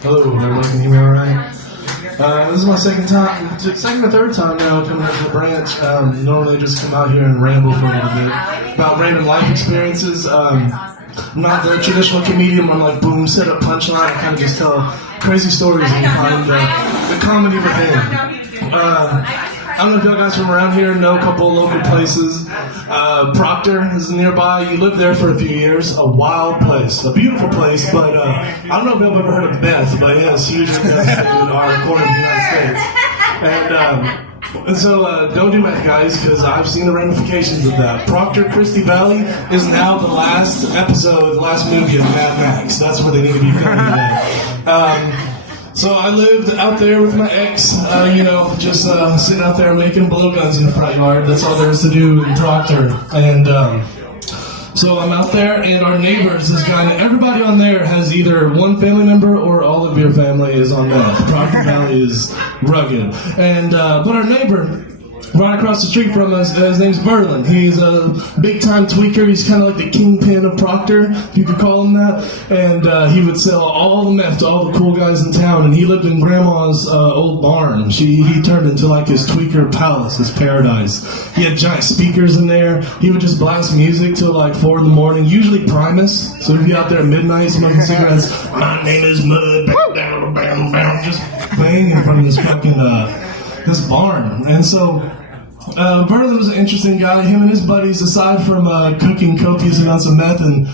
Hello, everybody can hear me all right? This is my second or third time now coming up to the branch. Normally I just come out here and ramble for a little bit about random life experiences. I'm not the traditional comedian where I'm like, boom, set up punchline. I kind of just tell crazy stories and find the comedy within. I don't know if y'all guys from around here know a couple of local places. Proctor is nearby. You lived there for a few years. A wild place. A beautiful place, but I don't know if y'all have ever heard of Beth, but yeah, it's huge in our corner of the United States. And so don't do that, guys, because I've seen the ramifications of that. Proctor Christie Valley is now the last episode, the last movie of Mad Max. That's where they need to be filming today. So I lived out there with my ex, just sitting out there making blowguns in the front yard. That's all there is to do in Proctor. And so I'm out there, and our neighbors, this guy, everybody on there has either one family member or all of your family is on meth. Proctor Valley is rugged. And but our neighbor right across the street from us, his name's Verlin. He's a big-time tweaker. He's kind of like the kingpin of Proctor, if you could call him that. And he would sell all the meth to all the cool guys in town. And he lived in Grandma's old barn. He turned into like his tweaker palace, his paradise. He had giant speakers in there. He would just blast music till like 4 in the morning, usually Primus. So he'd be out there at midnight smoking cigarettes. My name is Mud. Bam, bam, bam, just playing in front of this fucking this barn. And so Verlin was an interesting guy. Him and his buddies, aside from cooking copious amounts of meth and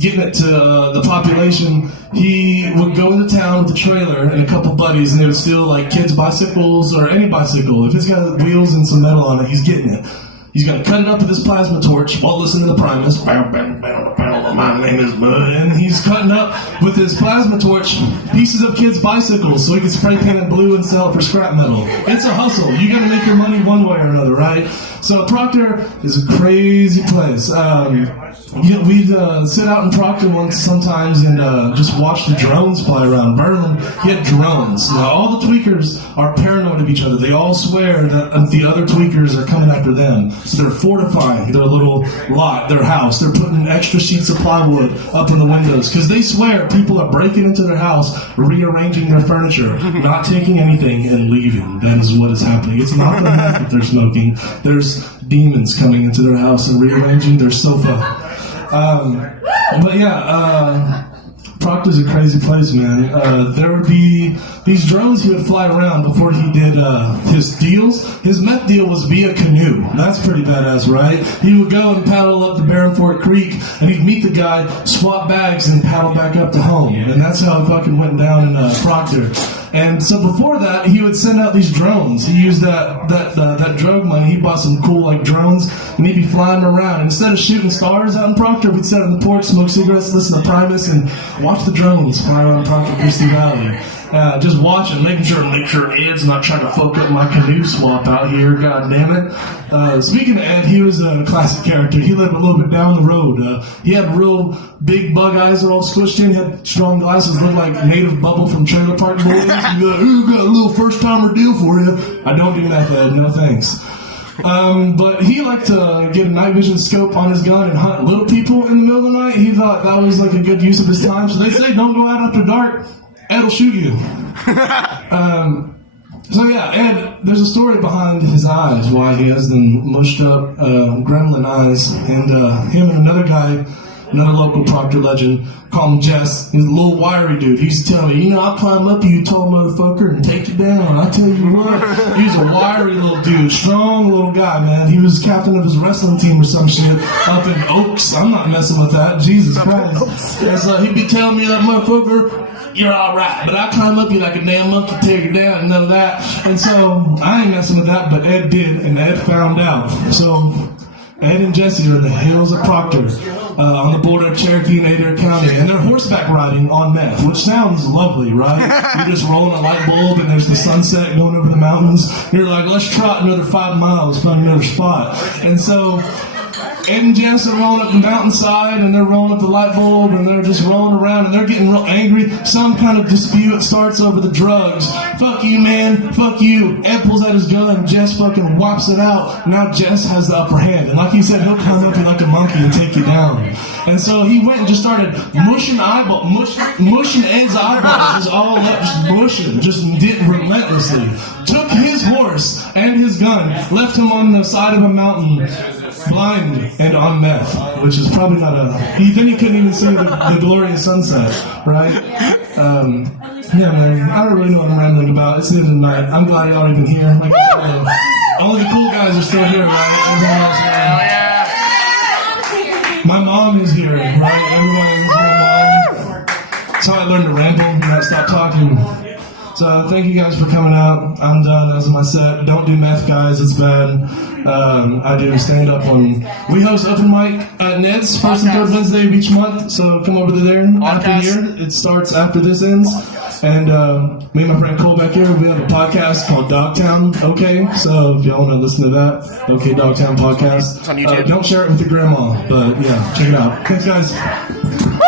getting it to the population, he would go into town with a trailer and a couple buddies, and they would steal like kids' bicycles or any bicycle. If it's got wheels and some metal on it, he's getting it. He's going to cut it up with his plasma torch while listening to the Primus. My name is Bud. And he's cutting up with his plasma torch pieces of kids' bicycles so he can spray paint it blue and sell it for scrap metal. It's a hustle. You got to make your money one way or another, right? So Proctor is a crazy place. We'd sit out in Proctor sometimes and just watch the drones fly around. Verlin, he had drones. Now, all the tweakers are paranoid of each other. They all swear that the other tweakers are coming after them. So they're fortifying their little lot, their house. They're putting extra sheets of plywood up in the windows because they swear people are breaking into their house, rearranging their furniture, not taking anything, and leaving. That is what is happening. It's not the meth that they're smoking. There's demons coming into their house and rearranging their sofa. But yeah, Proctor's a crazy place, man. There would be these drones he would fly around before he did his deals. His meth deal was via canoe. That's pretty badass, right? He would go and paddle up the Barren Fork Creek, and he'd meet the guy, swap bags, and paddle back up to home. And that's how it fucking went down in Proctor. And so before that, he would send out these drones. He used that drug money. He bought some cool like drones, and he'd be flying them around. And instead of shooting stars out in Proctor, we'd sit on the porch, smoke cigarettes, listen to Primus, and watch the drones fly around Proctor Christie Valley. Just watching, making sure Ed's not trying to fuck up my canoe swap out here. God damn it. Speaking of Ed, he was a classic character. He lived a little bit down the road. He had real big bug eyes that all squished in. He had strong glasses, looked like Native Bubble from Trailer Park Boys. Ooh, got a little first-timer deal for you. I don't do that, Ed. No thanks. But he liked to get a night vision scope on his gun and hunt little people in the middle of the night. He thought that was like a good use of his time. So they say don't go out after dark. Ed will shoot you. So yeah, Ed, there's a story behind his eyes, why he has them mushed up gremlin eyes. And him and another guy, another local Proctor legend, call him Jess. He's a little wiry dude. He used to tell me, I'll climb up you tall motherfucker and take you down. I tell you what, he's a wiry little dude, strong little guy, man. He was captain of his wrestling team or some shit up in Oaks. I'm not messing with that. Jesus Christ. And so he'd be telling me that motherfucker, you're alright, but I climb up you like a damn monkey, tear you down, and none of that. And so I ain't messing with that, but Ed did, and Ed found out. So Ed and Jesse are in the hills of Proctor, on the border of Cherokee and Adair County, and they're horseback riding on meth, which sounds lovely, right? You're just rolling a light bulb, and there's the sunset going over the mountains. You're like, let's trot another 5 miles, find another spot. And so Ed and Jess are rolling up the mountainside, and they're rolling up the light bulb, and they're just rolling around, and they're getting real angry. Some kind of dispute starts over the drugs. Fuck you, man. Fuck you. Ed pulls out his gun, Jess fucking wipes it out. Now Jess has the upper hand. And like he said, he'll come up you like a monkey and take you down. And so he went and just started mushing Ed's eyeballs, just all up, just mushing, just did relentlessly. Took his horse and his gun, left him on the side of a mountain, blind and on meth, which is probably not then he couldn't even see the glorious sunset, right? Yeah, man, I don't really know what I'm rambling about. It's the end of the night. I'm glad y'all even here. Like, only the cool guys are still here, right? Everyone else here. My mom is here, right? Everyone is my mom. That's how I learned to ramble and not stop talking. So thank you guys for coming out. I'm done. That was my set. Don't do meth, guys. It's bad. I do stand-up on... We host open mic at Ned's first and third Wednesday of each month. So come over there after here. It starts after this ends. And me and my friend Cole back here, we have a podcast called Dogtown OK. So if y'all want to listen to that, OK Dogtown podcast. It's on YouTube. Don't share it with your grandma, but yeah, check it out. Thanks, guys.